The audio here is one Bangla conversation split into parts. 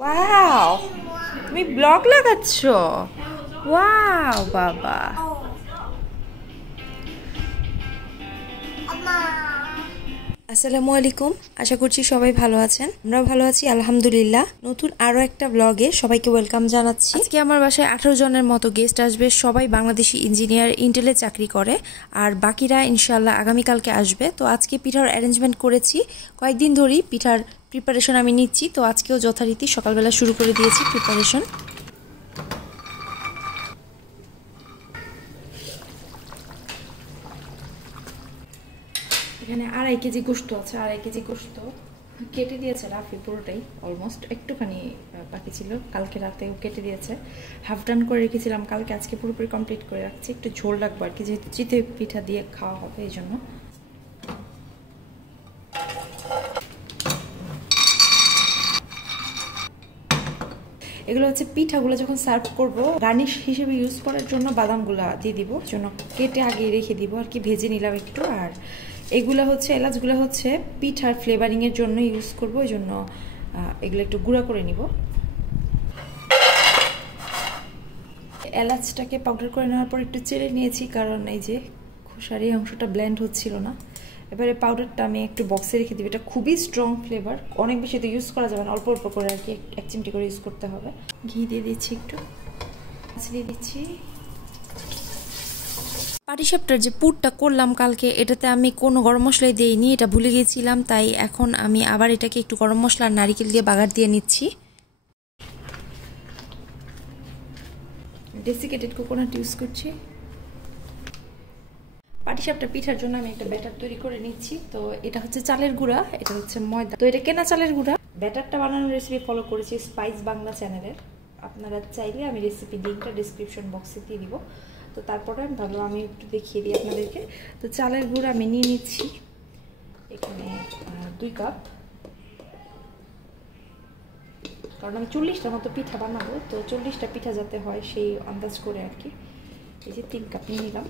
ওয়াও, তুমি ব্লগ লাগাচ্ছ? ওয়াও বাবা, আসসালামু আলাইকুম। আশা করছি সবাই ভালো আছেন, আমরা ভালো আছি আলহামদুলিল্লাহ। নতুন আরো একটা ব্লগে সবাইকে ওয়েলকাম জানাচ্ছি। আজকে আমার বাসায় 18 জনের মতো গেস্ট আসবে। সবাই বাংলাদেশি ইঞ্জিনিয়ার, ইন্টেলে চাকরি করে, আর বাকিরা ইনশাআল্লাহ আগামীকালকে আসবে। তো আজকে পিঠার অ্যারেঞ্জমেন্ট করেছি, কয়েকদিন ধরেই পিঠার প্রিপারেশন আমি নিচ্ছি। তো আজকেও যথারীতি সকালবেলা শুরু করে দিয়েছি প্রিপারেশন। এখানে 2.5 কেজি গোশত আছে, 2.5 কেজি গোশত কেটে দিয়েছে রাফি পুরোটাই, অলমোস্ট। একটুখানি বাকি ছিল, কালকে রাতেও কেটে দিয়েছে। হাফ ডান করে রেখেছিলাম কালকে, আজকে পুরোপুরি কমপ্লিট করে রাখছি। একটু ঝোল রাখবো আর কি, যেহেতু চিতই পিঠা দিয়ে খাওয়া হবে এই জন্য। এগুলো হচ্ছে পিঠাগুলো যখন সার্ভ করব গার্নিশ হিসেবে ইউজ করার জন্য বাদামগুলা দিয়ে দিব, জন্য কেটে আগে রেখে দিব আর কি, ভেজে নিলাম একটু। আর এগুলো হচ্ছে এলাচগুলো হচ্ছে পিঠার ফ্লেভারিং এর জন্য ইউজ করব, এই জন্য এগুলো একটু গুঁড়া করে নিব। এলাচটাকে পাউডার করে নেওয়ার পর একটু চেড়ে নিয়েছি, কারণ এই যে খোসার এই অংশটা ব্লেন্ড হচ্ছিল না। এবারে পাউডারটা আমি একটু বক্সে রেখে দিব। এটা খুবই স্ট্রং ফ্লেভার, অনেক বেশি তো ইউজ করা যাবে না, অল্প অল্প করে আর কি, 1 চিমটি করে ইউজ করতে হবে। ঘি দিয়ে দিচ্ছি, একটু দিয়ে দিচ্ছি। পাটিসাপটার যে পুরটা করলাম কালকে, এটাতে আমি কোনো গরম মশলাই দিইনি, এটা ভুলে গিয়েছিলাম। তাই এখন আমি আবার এটাকে একটু গরম মশলা আর নারিকেল দিয়ে বাগার দিয়ে নিচ্ছি। ডেসিকেটেড কোকোনাট ইউজ করছি। পাটিসাপটা পিঠার জন্য আমি একটা ব্যাটার তৈরি করে নিচ্ছি। তো এটা হচ্ছে চালের গুঁড়া, এটা হচ্ছে ময়দা। তো এটা কেনা চালের গুঁড়া। ব্যাটারটা বানানোর রেসিপি ফলো করেছি স্পাইস বাংলা চ্যানেলের, আপনারা চাইলে আমি রেসিপি লিঙ্কটা ডিসক্রিপশন বক্সে দিয়ে দিব। তো তারপরে আমি ভাবলাম আমি একটু দেখিয়ে দিই আপনাদেরকে। তো চালের গুঁড়া আমি নিয়ে নিচ্ছি এখানে 2 কাপ, কারণ আমি 40টার মতো পিঠা বানাবো, তো 40টা পিঠা যাতে হয় সেই আন্দাজ করে আর কি। এই যে 3 কাপ নিয়ে নিলাম।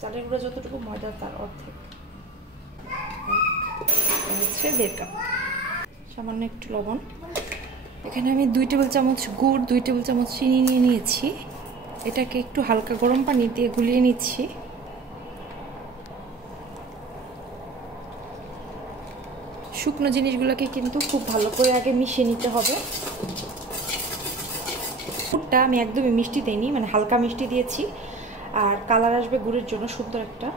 চালের গুঁড়া যতটুকু, ময়দা তার অর্ধেক, হচ্ছে 1.5 কাপ। সামান্য একটু লবণ। এখানে আমি 2 টেবিল চামচ গুড়, 2 টেবিল চামচ চিনি নিয়ে নিয়েছি। এটাকে একটু হালকা গরম পানি দিয়ে গুলিয়ে নিচ্ছি। শুকনো জিনিসগুলোকে কিন্তু খুব ভালো করে আগে মিশিয়ে নিতে হবে। গুড়টা আমি একদমই মিষ্টি দিইনি, মানে হালকা মিষ্টি দিয়েছি, আর কালার আসবে গুড়ের জন্য সুন্দর একটা।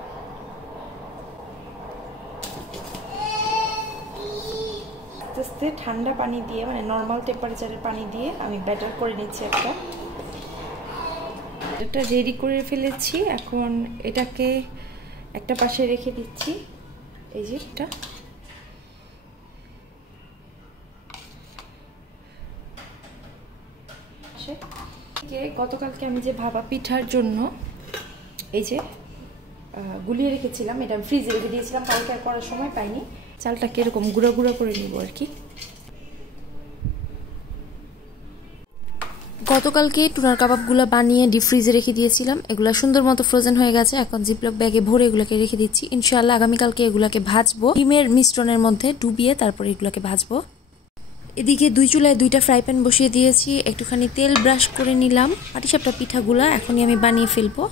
আস্তে আস্তে ঠান্ডা পানি দিয়ে, মানে নর্মাল টেম্পারেচারের পানি দিয়ে আমি ব্যাটার করে নিচ্ছি একটা। এটা রেডি করে ফেলেছি। এখন এটাকে একটা পাশে রেখে দিচ্ছি। এই যে এটা গতকালকে আমি যে ভাপা পিঠার জন্য এই যে গুলিয়ে রেখেছিলাম, এটা আমি ফ্রিজে রেখে দিয়েছিলাম, কালকে আর করার সময় পাইনি। চালটাকে এরকম গুঁড়া গুঁড়া করে নিব আর কি। গতকালকে টুনার কাবাবগুলো বানিয়ে ডিপ ফ্রিজে রেখে দিয়েছিলাম, এগুলো সুন্দর মতো ফ্রোজেন হয়ে গেছে। এখন জিপলক ব্যাগে ভরে এগুলোকে রেখে দিচ্ছি। ইনশাআল্লাহ আগামীকালকে এগুলোকে ভাজবো, ডিমের মিশ্রণের মধ্যে ডুবিয়ে তারপর এগুলোকে ভাজবো। এদিকে 2 চুলায় 2টা ফ্রাই প্যান বসিয়ে দিয়েছি, একটুখানি তেল ব্রাশ করে নিলাম। পাটিসাপটা পিঠাগুলা এখনই আমি বানিয়ে ফেলবো।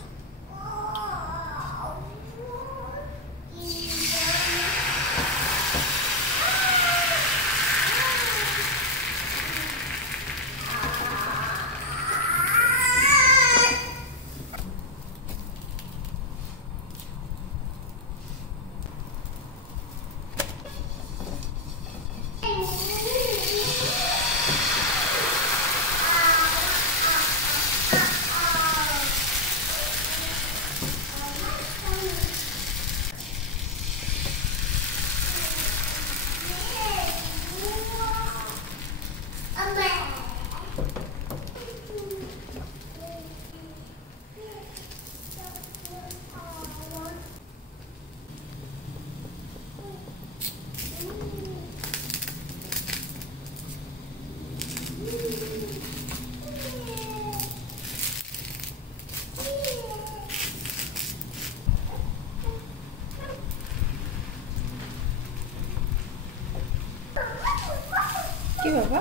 কি বাবা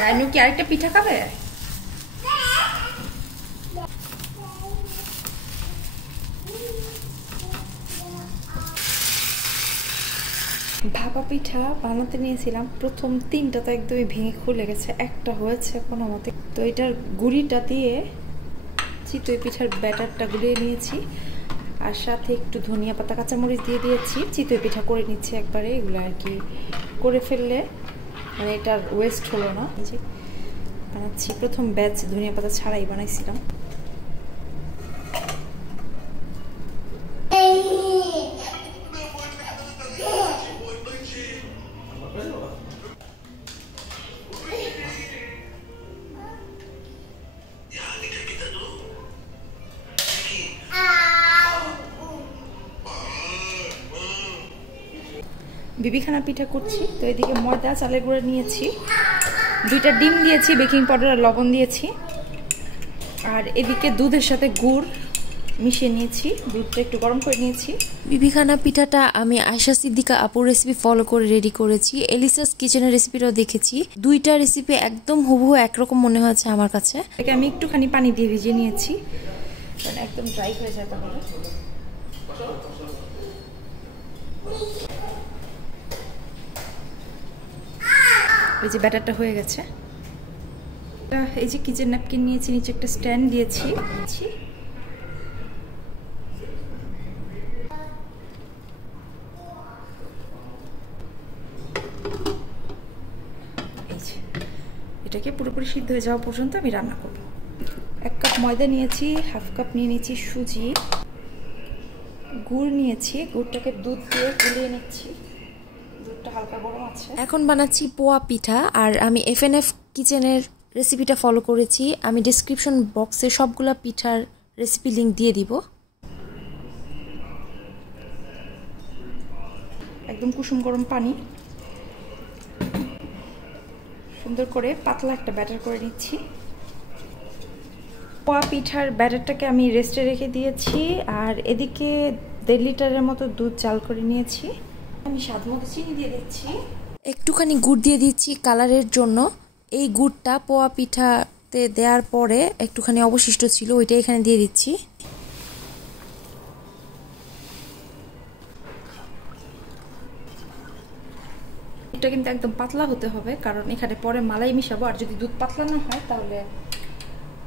রানু কি আরেকটা পিঠা খাবে? ভাপা পিঠা বানাতে নিয়েছিলাম, প্রথম 3টা তো একদমই ভেঙে খুলে গেছে, একটা হয়েছে কোনো মতে। তো এটার গুঁড়িটা দিয়ে চিতই পিঠার ব্যাটারটা গুলিয়ে নিয়েছি, আর সাথে একটু ধনিয়া পাতা কাঁচামরিচ দিয়ে দিয়েছি। চিতই পিঠা করে নিচ্ছি একবারে, এগুলো আর কি করে ফেললে মানে এটার ওয়েস্ট হলো না। এই যে বানাচ্ছি, প্রথম ব্যাচ ধনিয়া পাতা ছাড়াই বানাইছিলাম। বিবিখানা পিঠা করছি, তো এদিকে ময়দা চালের গুঁড়া নিয়েছি, 2টা ডিম দিয়েছি, বেকিং পাউডার আর লবণ দিয়েছি, আর এদিকে দুধের সাথে গুড় মিশিয়ে নিয়েছি, দুধটা একটু গরম করে নিয়েছি। বিবিখানা পিঠাটা আমি আয়শা সিদ্দিকা আপুর রেসিপি ফলো করে রেডি করেছি, এলিসাস কিচেনের রেসিপিটাও দেখেছি। 2টা রেসিপি একদম হুবহু একরকম মনে হয়েছে আমার কাছে। এটাকে আমি একটুখানি পানি দিয়ে ভিজিয়ে নিয়েছি, কারণ একদম ড্রাই হয়ে যায় তাহলে। এই যে ব্যাটারটা হয়ে গেছে, এই যে কিচেন ন্যাপকিন নিয়েছি, নিচে একটা স্ট্যান্ড দিয়েছি। এটাকে পুরোপুরি সিদ্ধ হয়ে যাওয়া পর্যন্ত আমি রান্না করব। 1 কাপ ময়দা নিয়েছি, হাফ কাপ নিয়ে নিয়েছি সুজি, গুড় নিয়েছি, গুড়টাকে দুধ দিয়ে গুলিয়ে নিচ্ছি, দুধটা হালকা গরম আছে। এখন বানাচ্ছি পোয়া পিঠা, আর আমি এফএনএফ কিচেনের রেসিপিটা ফলো করেছি, আমি ডেসক্রিপশন বক্সে সবগুলা পিঠার রেসিপি লিঙ্ক দিয়ে দিব। একদম কুসুম গরম পানি, সুন্দর করে পাতলা একটা ব্যাটার করে নিচ্ছি। পোয়া পিঠার ব্যাটারটাকে আমি রেস্টে রেখে দিয়েছি, আর এদিকে 1.5 লিটারের মতো দুধ জাল করে নিয়েছি। আমি স্বাদ মতো চিনি দিয়ে দিচ্ছি, একটুখানি গুড় দিয়ে দিচ্ছি কালারের জন্য। এই গুড়টা পোয়া পিঠাতে দেওয়ার পরে একটুখানি অবশিষ্ট ছিল, ওইটা এখানে দিয়ে দিচ্ছি। এটা কিন্তু একদম পাতলা হতে হবে, কারণ এখানে পরে মালাই মিশাবো, আর যদি দুধ পাতলা না হয় তাহলে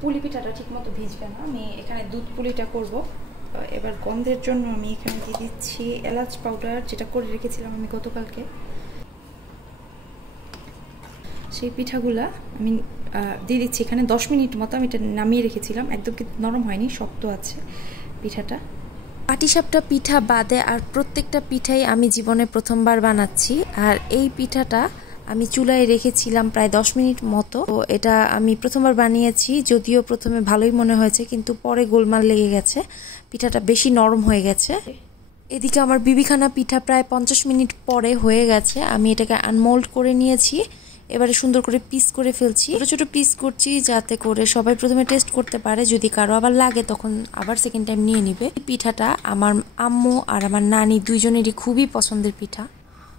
পুলি পিঠাটা ঠিক মতো ভিজবে না। আমি এখানে দুধ পুলিটা করব। এবার গন্ধের জন্য আমি এখানে দিয়ে দিচ্ছি এলাচ পাউডার, যেটা করে রেখেছিলাম আমি গতকালকে। সেই পিঠাগুলা আমি দিয়ে দিচ্ছি এখানে 10 মিনিট মতো। আমি এটা নামিয়ে রেখেছিলাম, একদম কিন্তু নরম হয়নি, শক্ত আছে পিঠাটা। পাটিসাপটা পিঠা বাদে আর প্রত্যেকটা পিঠাই আমি জীবনে প্রথমবার বানাচ্ছি, আর এই পিঠাটা আমি চুলায় রেখেছিলাম প্রায় 10 মিনিট মতো। তো এটা আমি প্রথমবার বানিয়েছি, যদিও প্রথমে ভালোই মনে হয়েছে, কিন্তু পরে গোলমাল লেগে গেছে, পিঠাটা বেশি নরম হয়ে গেছে। এদিকে আমার বিবিখানা পিঠা প্রায় 50 মিনিট পরে হয়ে গেছে, আমি এটাকে আনমোল্ড করে নিয়েছি। এবারে সুন্দর করে পিস করে ফেলছি, ছোট ছোট পিস করছি যাতে করে সবাই প্রথমে টেস্ট করতে পারে, যদি কারো আবার লাগে তখন আবার সেকেন্ড টাইম নিয়ে নিবে। পিঠাটা আমার আম্মু আর আমার নানি দুইজনেরই খুবই পছন্দের পিঠা।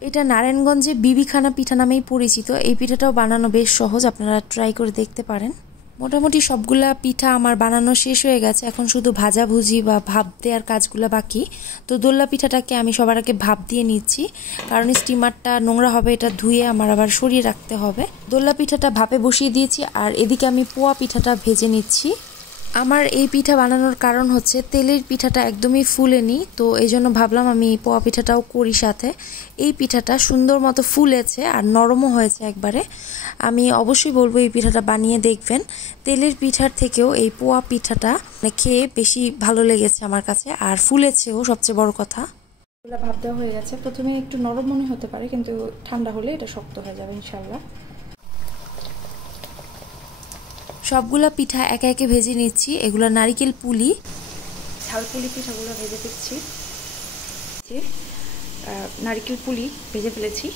এটা নারায়ণগঞ্জে বিবিখানা পিঠা নামেই পরিচিত। এই পিঠাটাও বানানো বেশ সহজ, আপনারা ট্রাই করে দেখতে পারেন। মোটামুটি সবগুলা পিঠা আমার বানানো শেষ হয়ে গেছে, এখন শুধু ভাজাভুজি বা ভাপ দেওয়ার কাজগুলা বাকি। তো দোল্লা পিঠাটাকে আমি সবার আগে ভাপ দিয়ে নিচ্ছি, কারণ স্টিমারটা নোংরা হবে, এটা ধুয়ে আমার আবার সরিয়ে রাখতে হবে। দোল্লা পিঠাটা ভাপে বসিয়ে দিয়েছি, আর এদিকে আমি পোয়া পিঠাটা ভেজে নিচ্ছি। আমার এই পিঠা বানানোর কারণ হচ্ছে তেলের পিঠাটা একদমই ফুলেনি, তো এই জন্য ভাবলাম আমি পোয়া পিঠাটাও করি সাথে। এই পিঠাটা সুন্দর মতো ফুলেছে আর নরমও হয়েছে একবারে। আমি অবশ্যই বলবো এই পিঠাটা বানিয়ে দেখবেন। তেলের পিঠার থেকেও এই পোয়া পিঠাটা খেয়ে বেশি ভালো লেগেছে আমার কাছে, আর ফুলেছেও সবচেয়ে বড় কথা। ভাপ দেওয়া হয়ে গেছে, প্রথমে একটু নরম মনে হতে পারে, কিন্তু ঠান্ডা হলে এটা শক্ত হয়ে যাবে ইনশাল্লাহ। সবগুলা পিঠা একে একে ভেজে নিচ্ছি। এগুলো নারিকেল পুলি, ঝাল পুলি পিঠাগুলো ভেজে দিচ্ছি। নারিকেল পুলি ভেজে ফেলেছি।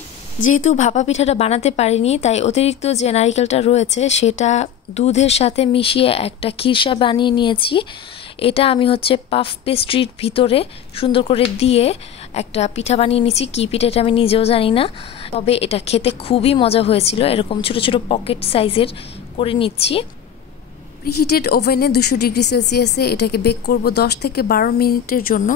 যেহেতু ভাপা পিঠাটা বানাতে পারিনি, তাই অতিরিক্ত যে নারিকেলটা রয়েছে সেটা দুধের সাথে মিশিয়ে একটা খিরসা বানিয়ে নিয়েছি। এটা আমি পাফ পেস্ট্রির ভিতরে সুন্দর করে দিয়ে একটা পিঠা বানিয়ে নিচ্ছি। কী পিঠা এটা আমি নিজেও জানি না, তবে এটা খেতে খুবই মজা হয়েছিল। এরকম ছোট ছোট পকেট সাইজের করে নিচ্ছি। প্রিহিটেড ওভেনে 200 ডিগ্রি সেলসিয়াসে এটাকে বেক করব 10 থেকে 12 মিনিটের জন্য।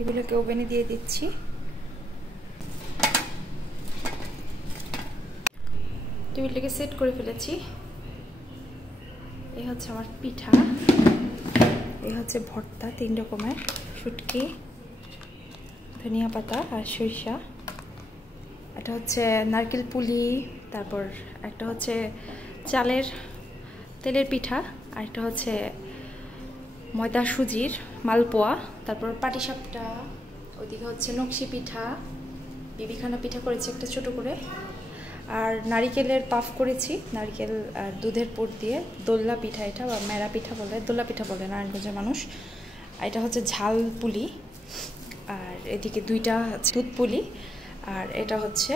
এগুলোকে ওভেনে দিয়ে দিচ্ছি। টেবিলটাকে সেট করে ফেলেছি। এই হচ্ছে আমার পিঠা, এই হচ্ছে ভর্তা 3 রকমের, শুটকি, ধনিয়া পাতা আর সরিষা। এটা হচ্ছে নারকেল পুলি, তারপর একটা হচ্ছে তেলের পিঠা, আর একটা হচ্ছে ময়দা সুজির মালপোয়া, তারপর পাটিসাপটা, ওইদিকে হচ্ছে নকশি পিঠা, বিবিখানা পিঠা করেছি একটা ছোট করে, আর নারিকেলের পাফ করেছি, নারকেল আর দুধের পুর দিয়ে। দোল্লা পিঠা এটা, বা মেরা পিঠা বলে, দোল্লা পিঠা বলে নারায়ণগঞ্জের মানুষ। আর এটা হচ্ছে ঝাল পুলি, আর এদিকে 2টা দুধ পুলি, আর এটা হচ্ছে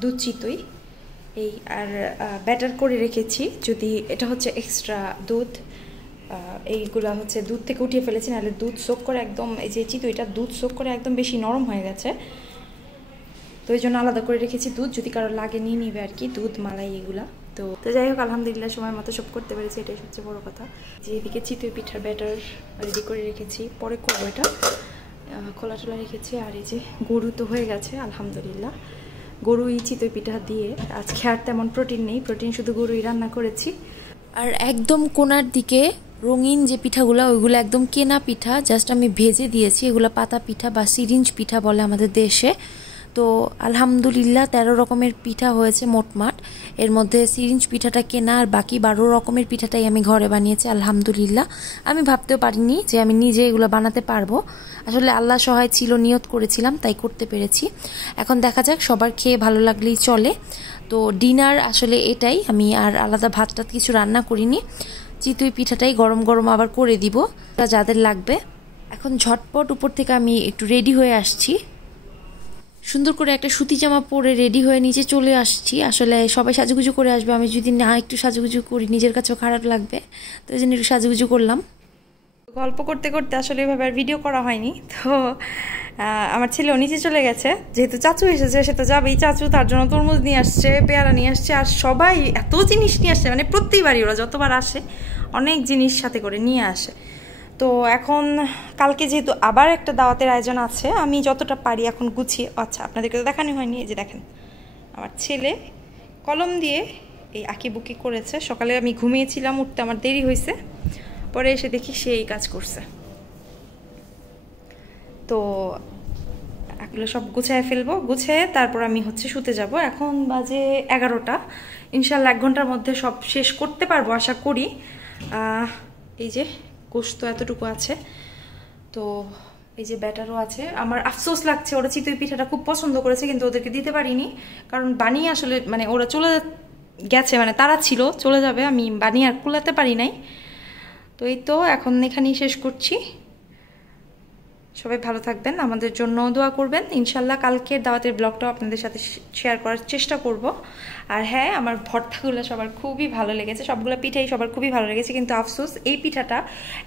দুধ চিতই। এই আর ব্যাটার করে রেখেছি, যদি এটা হচ্ছে এক্সট্রা দুধ, এইগুলা হচ্ছে দুধ থেকে উঠিয়ে ফেলেছি, নাহলে দুধ সোক করে একদম, এই যে চিতইটা দুধ সোক করে একদম বেশি নরম হয়ে গেছে, তো এই জন্য আলাদা করে রেখেছি দুধ, যদি কারো লাগে নিয়ে নিবে আর কি, দুধ মালাই এগুলা। তো যাই হোক, আলহামদুলিল্লাহ সময় মতো সব করতে পেরেছি, এটাই সবচেয়ে বড় কথা। যে এদিকে চিতই পিঠার ব্যাটার রেডি করে রেখেছি, পরে করবো এটা, খোলা টোলা রেখেছি। আর এই যে গরু তো হয়ে গেছে আলহামদুলিল্লাহ, গরুই চিতই পিঠা দিয়ে। আজকে আর তেমন প্রোটিন নেই, প্রোটিন শুধু গরুই রান্না করেছি। আর একদম কোনার দিকে রঙিন যে পিঠাগুলো, ওইগুলো একদম কেনা পিঠা, জাস্ট আমি ভেজে দিয়েছি। এগুলো পাতা পিঠা বা সিরিঞ্জ পিঠা বলে আমাদের দেশে। তো আলহামদুলিল্লাহ 13 রকমের পিঠা হয়েছে মোটমাট। এর মধ্যে সিরিঞ্জ পিঠাটা কেনা, আর বাকি 12 রকমের পিঠাটাই আমি ঘরে বানিয়েছি আলহামদুলিল্লাহ। আমি ভাবতেও পারিনি যে আমি নিজে এগুলো বানাতে পারবো। আসলে আল্লাহ সহায় ছিল, নিয়ত করেছিলাম, তাই করতে পেরেছি। এখন দেখা যাক, সবার খেয়ে ভালো লাগলেই চলে। তো ডিনার আসলে এটাই, আমি আর আলাদা ভাত টাত কিছু রান্না করিনি। চিতই পিঠাটাই গরম গরম আবার করে দিব যাদের লাগবে। এখন ঝটপট উপর থেকে আমি একটু রেডি হয়ে আসছি, সুন্দর করে একটা সুতি জামা পরে রেডি হয়ে নিচে চলে আসছি। আসলে সবাই সাজুগুজু করে আসবে, আমি যদি না একটু সাজুগুজু করি নিজের কাছেও খারাপ লাগবে, তো এই জন্য একটু সাজুগুজু করলাম। গল্প করতে করতে আসলে এভাবে আর ভিডিও করা হয়নি। তো আমার ছেলেও নিচে চলে গেছে, যেহেতু চাচু এসেছে সে তো যাবেই। চাচু তার জন্য তরমুজ নিয়ে আসছে, পেয়ারা নিয়ে আসছে, আর সবাই এত জিনিস নিয়ে আসছে, মানে প্রত্যেকবারই ওরা যতবার আসে অনেক জিনিস সাথে করে নিয়ে আসে। তো এখন কালকে যেহেতু আবার একটা দাওয়াতের আয়োজন আছে, আমি যতটা পারি এখন গুছিয়ে, আচ্ছা আপনাদেরকে তো দেখানো হয়নি, এই যে দেখেন আমার ছেলে কলম দিয়ে এই আঁকিবুকি করেছে। সকালে আমি ঘুমিয়েছিলাম, উঠতে আমার দেরি হয়েছে, পরে এসে দেখি সে এই কাজ করছে। তো এগুলো সব গুছায় ফেলবো, গুছিয়ে তারপর আমি হচ্ছে শুতে যাব। এখন বাজে 11টা, ইনশাল্লাহ 1 ঘন্টার মধ্যে সব শেষ করতে পারবো আশা করি। এই যে গোশত এতটুকু আছে, তো এই যে ব্যাটারও আছে। আমার আফসোস লাগছে, ওরা চিতই পিঠাটা খুব পছন্দ করেছে, কিন্তু ওদেরকে দিতে পারিনি, কারণ বানিয়ে আসলে মানে ওরা চলে গেছে, মানে তারা ছিল চলে যাবে, আমি বানিয়ে আর কুলাতে পারি নাই। তো এই তো এখন এখানেই শেষ করছি। সবাই ভালো থাকবেন, আমাদের জন্য দোয়া করবেন। ইনশাল্লাহ কালকের দাওয়াতের ব্লগটাও আপনাদের সাথে শেয়ার করার চেষ্টা করব। আর হ্যাঁ, আমার ভর্তাগুলো সবার খুবই ভালো লেগেছে, সবগুলো পিঠাই সবার খুবই ভালো লেগেছে, কিন্তু আফসোস এই পিঠাটা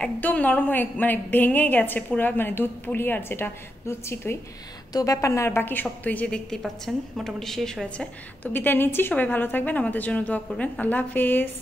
একদম নরম হয়ে মানে ভেঙে গেছে পুরো, মানে দুধ পুলি আর যেটা দুধ চিতই। তো ব্যাপার না, আর বাকি সব তো এই যে দেখতেই পাচ্ছেন মোটামুটি শেষ হয়েছে। তো বিদায় নিচ্ছি, সবাই ভালো থাকবেন, আমাদের জন্য দোয়া করবেন। আল্লাহ হাফেজ।